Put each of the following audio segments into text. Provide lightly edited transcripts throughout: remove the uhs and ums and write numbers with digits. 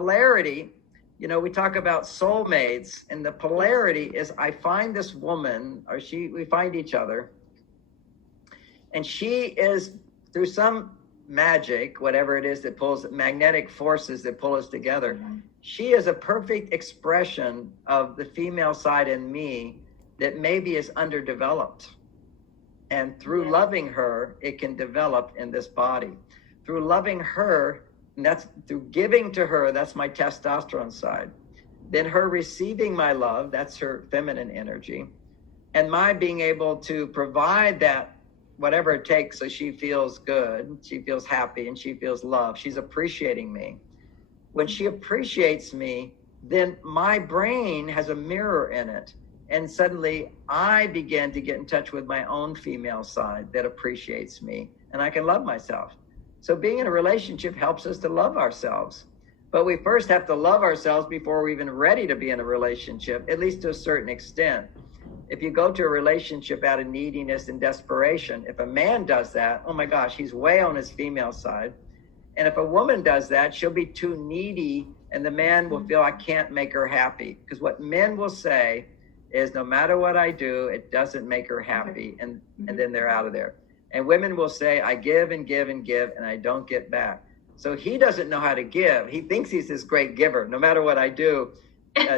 polarity, we talk about soulmates, and the polarity is I find this woman, or we find each other, and she is, through some magic, whatever it is that pulls, magnetic forces that pull us together, she is a perfect expression of the female side in me that maybe is underdeveloped. And through loving her, it can develop in this body. Through loving her, and that's through giving to her, that's my testosterone side. Then her receiving my love, that's her feminine energy. And my being able to provide that, whatever it takes, so she feels good, she feels happy, and she feels loved. She's appreciating me. When she appreciates me, then my brain has a mirror in it. And suddenly I begin to get in touch with my own female side that appreciates me, and I can love myself. So being in a relationship helps us to love ourselves. But we first have to love ourselves before we're even ready to be in a relationship, at least to a certain extent. If you go to a relationship out of neediness and desperation, if a man does that, oh my gosh, he's way on his female side. And if a woman does that, she'll be too needy, and the man will feel I can't make her happy. Because what men will say is, no matter what I do, it doesn't make her happy, and then they're out of there. And women will say, I give and give and give, and I don't get back. So he doesn't know how to give. He thinks he's this great giver. No matter what I do,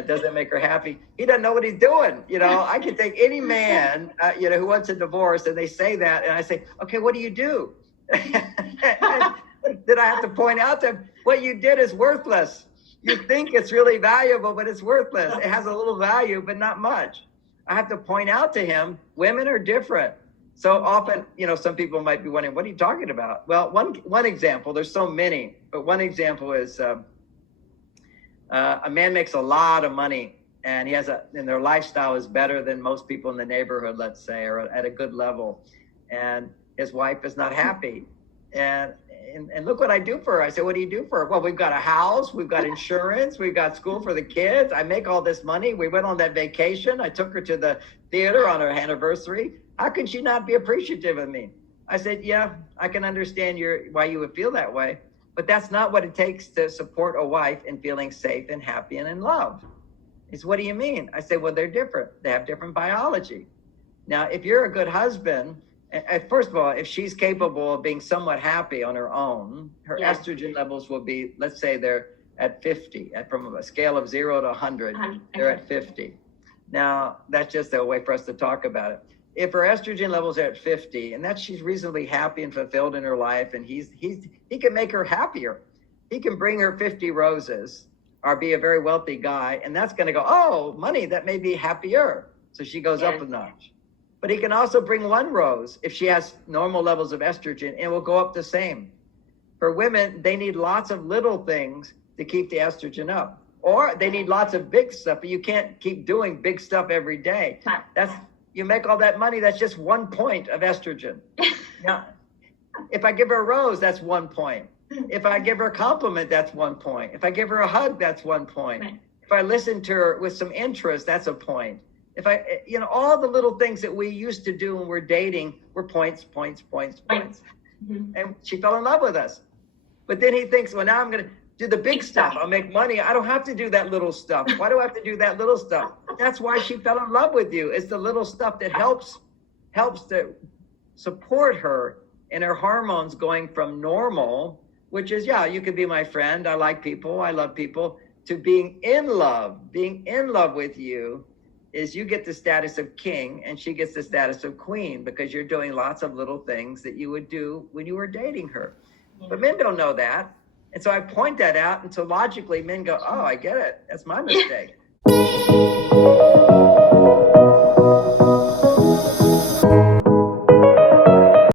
doesn't make her happy. He doesn't know what he's doing. I can take any man, who wants a divorce, and they say that, and I say, okay, what do you do? Then I have to point out to him, what you did is worthless. You think it's really valuable, but it's worthless. It has a little value, but not much. I have to point out to him, women are different. So often, some people might be wondering, what are you talking about? Well, one example, there's so many, but one example is a man makes a lot of money, and and their lifestyle is better than most people in the neighborhood, let's say, or at a good level. And his wife is not happy. And look what I do for her. I said, what do you do for her? Well, we've got a house, we've got insurance, we've got school for the kids. I make all this money. We went on that vacation. I took her to the theater on her anniversary. How can she not be appreciative of me? I said, yeah, I can understand why you would feel that way, but that's not what it takes to support a wife in feeling safe and happy and in love. He said, what do you mean? I said, well, they're different. They have different biology. Now, if you're a good husband, first of all, if she's capable of being somewhat happy on her own, her estrogen levels will be, let's say they're at 50, from a scale of 0 to 100, they're at 50. Now, that's just a way for us to talk about it. If her estrogen levels are at 50, and that she's reasonably happy and fulfilled in her life, and he can make her happier. He can bring her 50 roses, or be a very wealthy guy, and that's going to go, oh, money, that may be happier. So she goes up a notch. But he can also bring one rose if she has normal levels of estrogen, and it will go up the same. For women, they need lots of little things to keep the estrogen up. Or they need lots of big stuff, but you can't keep doing big stuff every day. You make all that money, that's just 1 point of estrogen. Now, if I give her a rose, that's 1 point. If I give her a compliment, that's 1 point. If I give her a hug, that's 1 point. If I listen to her with some interest, that's a point. If all the little things that we used to do when we're dating were points. And she fell in love with us. But then he thinks, well, now I'm going to do the big stuff. I'll make money. I don't have to do that little stuff. Why do I have to do that little stuff? That's why she fell in love with you. It's the little stuff that helps to support her in her hormones going from normal, which is, you could be my friend. I like people. I love people, to being in love. Being in love with you is you get the status of king, and she gets the status of queen, because you're doing lots of little things that you would do when you were dating her. But men don't know that. And so I point that out, and so logically men go, oh, I get it. That's my mistake.